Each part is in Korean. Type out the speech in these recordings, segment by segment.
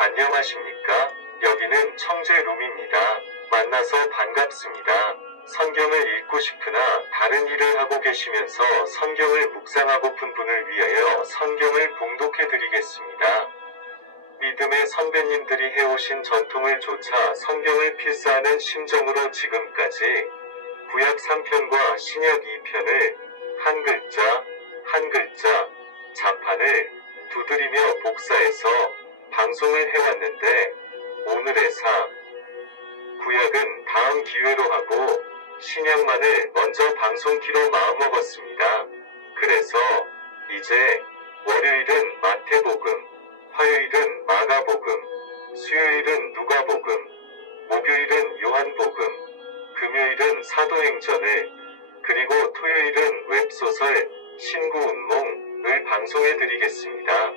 안녕하십니까? 여기는 청재룸입니다. 만나서 반갑습니다. 성경을 읽고 싶으나 다른 일을 하고 계시면서 성경을 묵상하고픈 분을 위하여 성경을 봉독해 드리겠습니다. 믿음의 선배님들이 해오신 전통을 좇아 성경을 필사하는 심정으로 지금까지 구약 3편과 신약 2편을 한 글자 한 글자 자판을 두드리며 복사해서 방송을 해왔는데, 오늘의 구약은 다음 기회로 하고 신약만을 먼저 방송키로 마음먹었습니다. 그래서 이제 월요일은 마태복음, 화요일은 마가복음, 수요일은 누가복음, 목요일은 요한복음, 금요일은 사도행전을, 그리고 토요일은 웹소설 신구운몽을 방송해 드리겠습니다.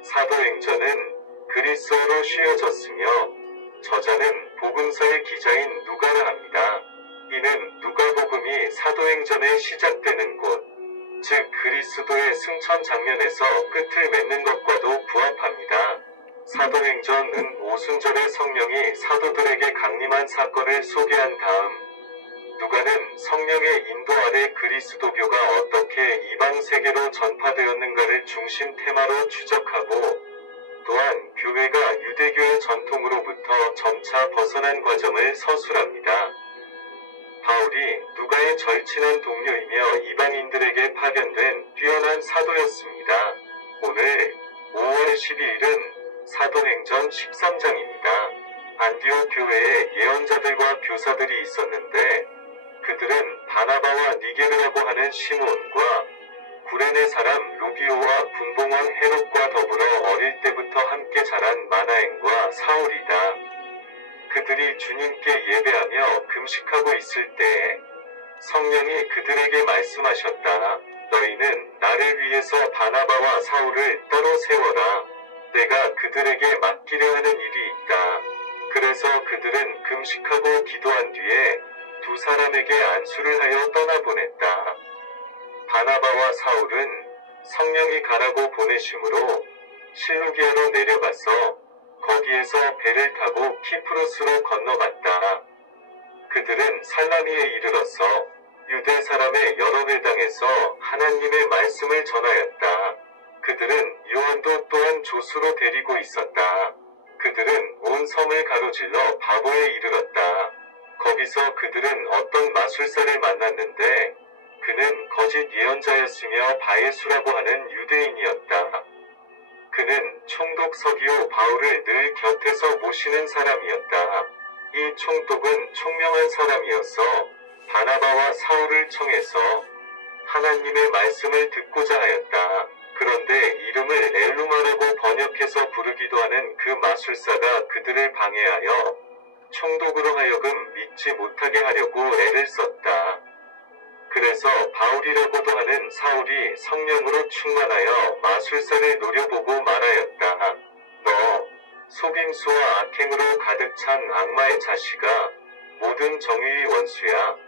사도행전은 그리스어로 쉬어졌으며 저자는 복음서의 기자인 누가라 합니다. 이는 누가복음이 사도행전에 시작되는 곳, 즉 그리스도의 승천 장면에서 끝을 맺는 것과도 부합합니다. 사도행전은 오순절에 성령이 사도들에게 강림한 사건을 소개한 다음, 누가는 성령의 인도 아래 그리스도교가 어떻게 이방 세계로 전파되었는가를 중심 테마로 추적하고, 또한 교회가 유대교의 전통으로부터 점차 벗어난 과정을 서술합니다. 바울이 누가의 절친한 동료이며 이방인들에게 파견된 뛰어난 사도였습니다. 오늘 5월 12일은 사도행전 13장입니다. 안디옥 교회에 예언자들과 교사들이 있었는데, 그들은 바나바와 니게르라고 하는 시므온과 구레네 사람 루비오와 군봉원 헤롯과 더불어 어릴 때부터 함께 자란 마나엔과 사울이다. 그들이 주님께 예배하며 금식하고 있을 때에 성령이 그들에게 말씀하셨다. 너희는 나를 위해서 바나바와 사울을 따로 세워라. 내가 그들에게 맡기려 하는 일이 있다. 그래서 그들은 금식하고 기도한 뒤에 두 사람에게 안수를 하여 떠나보냈다. 바나바와 사울은 성령이 가라고 보내심으로 실루기아로 내려가서 거기에서 배를 타고 키프로스로 건너갔다. 그들은 살라미에 이르러서 유대 사람의 여러 회당에서 하나님의 말씀을 전하였다. 그들은 요한도 또한 조수로 데리고 있었다. 그들은 온 섬을 가로질러 바보에 이르렀다. 거기서 그들은 어떤 마술사를 만났는데, 그는 거짓 예언자였으며 바예수라고 하는 유대인이었다. 그는 총독 서기오 바울을 늘 곁에서 모시는 사람이었다. 이 총독은 총명한 사람이어서 바나바와 사울을 청해서 하나님의 말씀을 듣고자 하였다. 그런데 이름을 엘루마라고 번역해서 부르기도 하는 그 마술사가 그들을 방해하여 총독으로 하여금 믿지 못하게 하려고 애를 썼다. 그래서 바울이라고도 하는 사울이 성령으로 충만하여 마술사를 노려보고 말하였다. 너 속임수와 악행으로 가득 찬 악마의 자식아, 모든 정의의 원수야.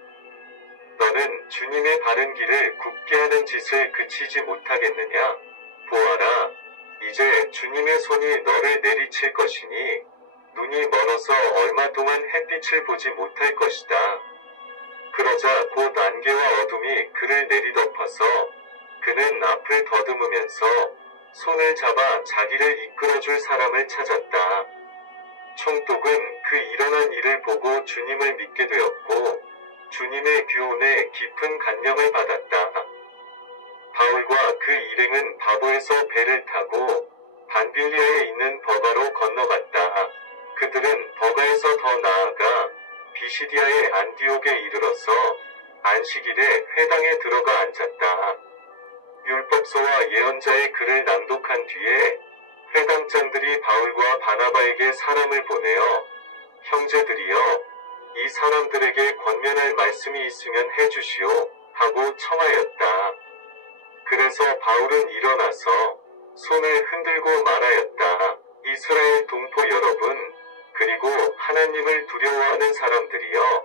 너는 주님의 바른 길을 굽게 하는 짓을 그치지 못하겠느냐? 보아라, 이제 주님의 손이 너를 내리칠 것이니 눈이 멀어서 얼마 동안 햇빛을 보지 못할 것이다. 그러자 곧 안개와 어둠이 그를 내리덮어서 그는 앞을 더듬으면서 손을 잡아 자기를 이끌어줄 사람을 찾았다. 총독은 그 일어난 일을 보고 주님을 믿게 되었고 주님의 교훈에 깊은 감명을 받았다. 바울과 그 일행은 바보에서 배를 타고 반빌리아에 있는 버가로 건너갔다. 그들은 버가에서 더 나아가 비시디아의 안디옥에 이르러서 안식일에 회당에 들어가 앉았다. 율법서와 예언자의 글을 낭독한 뒤에 회당장들이 바울과 바나바에게 사람을 보내어 형제들이여, 이 사람들에게 권면할 말씀이 있으면 해주시오 하고 청하였다. 그래서 바울은 일어나서 손을 흔들고 말하였다. 이스라엘 동포 여러분, 그리고 하나님을 두려워하는 사람들이여,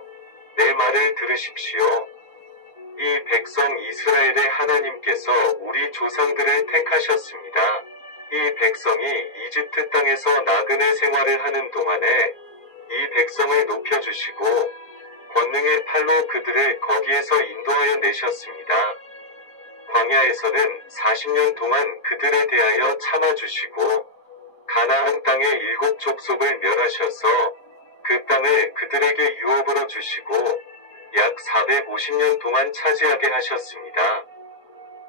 내 말을 들으십시오. 이 백성 이스라엘의 하나님께서 우리 조상들을 택하셨습니다. 이 백성이 이집트 땅에서 나그네 생활을 하는 동안에 이 백성을 높여주시고 권능의 팔로 그들을 거기에서 인도하여 내셨습니다. 광야에서는 40년 동안 그들에 대하여 참아주시고 가나안 땅의 7 족속을 멸하셔서 그 땅을 그들에게 유업으로 주시고 약 450년 동안 차지하게 하셨습니다.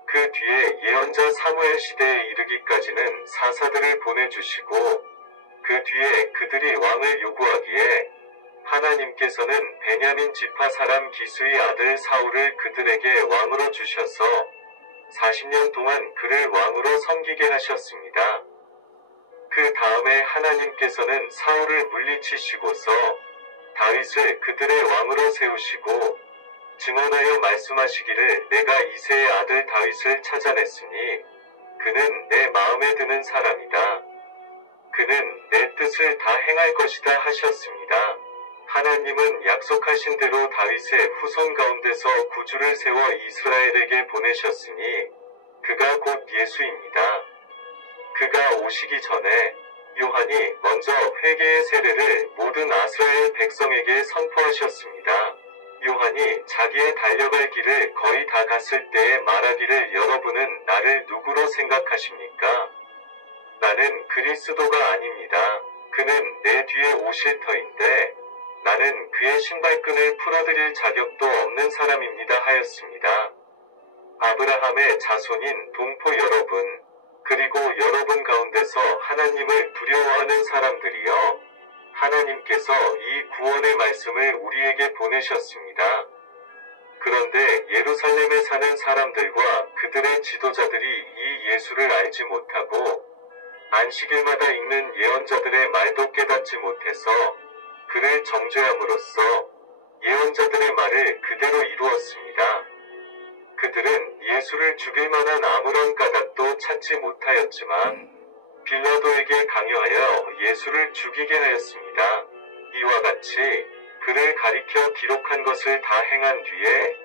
그 뒤에 예언자 사무엘 시대에 이르기까지는 사사들을 보내주시고 그 뒤에 그들이 왕을 요구하기에 하나님께서는 베냐민 지파 사람 기스의 아들 사울을 그들에게 왕으로 주셔서 40년 동안 그를 왕으로 섬기게 하셨습니다. 그 다음에 하나님께서는 사울을 물리치시고서 다윗을 그들의 왕으로 세우시고 증언하여 말씀하시기를 내가 이새의 아들 다윗을 찾아냈으니 그는 내 마음에 드는 사람이다. 그는 내 뜻을 다 행할 것이다 하셨습니다. 하나님은 약속하신 대로 다윗의 후손 가운데서 구주를 세워 이스라엘에게 보내셨으니 그가 곧 예수입니다. 그가 오시기 전에 요한이 먼저 회개의 세례를 모든 이스라엘 백성에게 선포하셨습니다. 요한이 자기의 달려갈 길을 거의 다 갔을 때에 말하기를 여러분은 나를 누구로 생각하십니까? 나는 그리스도가 아닙니다. 그는 내 뒤에 오실 터인데 나는 그의 신발끈을 풀어드릴 자격도 없는 사람입니다 하였습니다. 아브라함의 자손인 동포 여러분, 그리고 여러분 가운데서 하나님을 두려워하는 사람들이여, 하나님께서 이 구원의 말씀을 우리에게 보내셨습니다. 그런데 예루살렘에 사는 사람들과 그들의 지도자들이 이 예수를 알지 못하고 안식일마다 읽는 예언자들의 말도 깨닫지 못해서 그를 정죄함으로써 예언자들의 말을 그대로 이루었습니다. 그들은 예수를 죽일 만한 아무런 까닭도 찾지 못하였지만 빌라도에게 강요하여 예수를 죽이게 하였습니다. 이와 같이 그를 가리켜 기록한 것을 다 행한 뒤에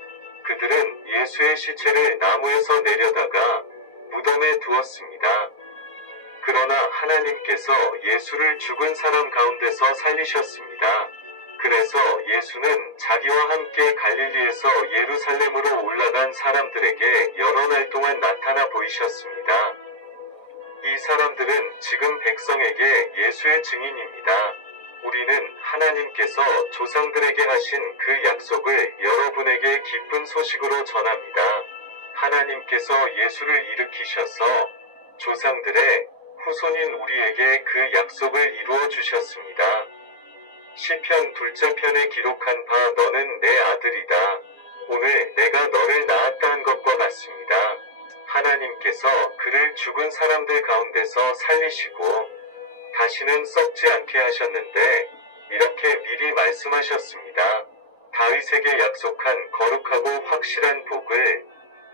그들은 예수의 시체를 나무에서 내려다가 무덤에 두었습니다. 그러나 하나님께서 예수를 죽은 사람 가운데서 살리셨습니다. 그래서 예수는 자기와 함께 갈릴리에서 예루살렘으로 올라간 사람들에게 여러 날 동안 나타나 보이셨습니다. 이 사람들은 지금 백성에게 예수의 증인입니다. 우리는 하나님께서 조상들에게 하신 그 약속을 여러분에게 기쁜 소식으로 전합니다. 하나님께서 예수를 일으키셔서 조상들의 후손인 우리에게 그 약속을 이루어 주셨습니다. 시편 2째 편에 기록한 바 너는 내 아들이다. 오늘 내가 너를 낳았다 한 것과 같습니다. 하나님께서 그를 죽은 사람들 가운데서 살리시고 다시는 썩지 않게 하셨는데 이렇게 미리 말씀하셨습니다. 다윗에게 약속한 거룩하고 확실한 복을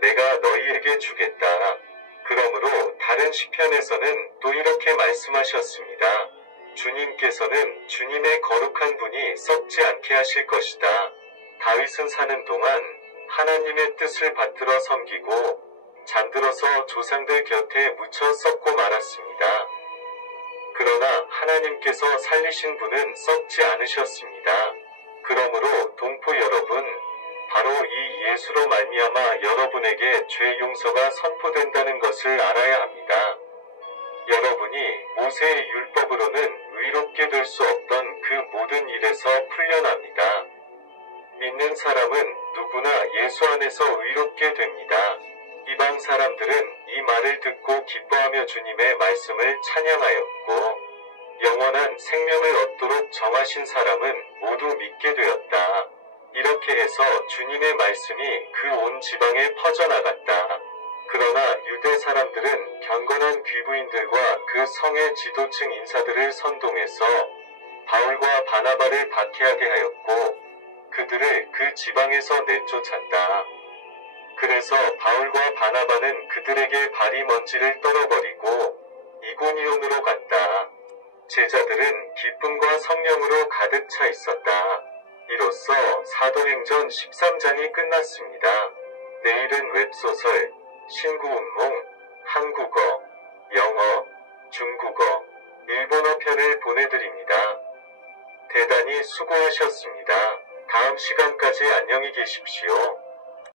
내가 너희에게 주겠다. 그러므로 다른 시편에서는 또 이렇게 말씀하셨습니다. 주님께서는 주님의 거룩한 분이 썩지 않게 하실 것이다. 다윗은 사는 동안 하나님의 뜻을 받들어 섬기고 잠들어서 조상들 곁에 묻혀 썩고 말았습니다. 그러나 하나님께서 살리신 분은 썩지 않으셨습니다. 그러므로 동포 여러분, 바로 이 예수로 말미암아 여러분에게 죄 용서가 선포된다는 것을 알아야 합니다. 여러분이 모세의 율법으로는 의롭게 될 수 없던 그 모든 일에서 풀려납니다. 믿는 사람은 누구나 예수 안에서 의롭게 됩니다. 이방 사람들은 이 말을 듣고 기뻐하며 주님의 말씀을 찬양하였고 영원한 생명을 얻도록 정하신 사람은 모두 믿게 되었다. 이렇게 해서 주님의 말씀이 그 온 지방에 퍼져나갔다. 그러나 유대 사람들은 경건한 귀부인들과 그 성의 지도층 인사들을 선동해서 바울과 바나바를 박해하게 하였고 그들을 그 지방에서 내쫓았다. 그래서 바울과 바나바는 그들에게 발이 먼지를 떨어버리고 이고니온으로 갔다. 제자들은 기쁨과 성령으로 가득 차 있었다. 이로써 사도행전 13장이 끝났습니다. 내일은 웹소설, 신구운몽, 한국어, 영어, 중국어, 일본어 편을 보내드립니다. 대단히 수고하셨습니다. 다음 시간까지 안녕히 계십시오.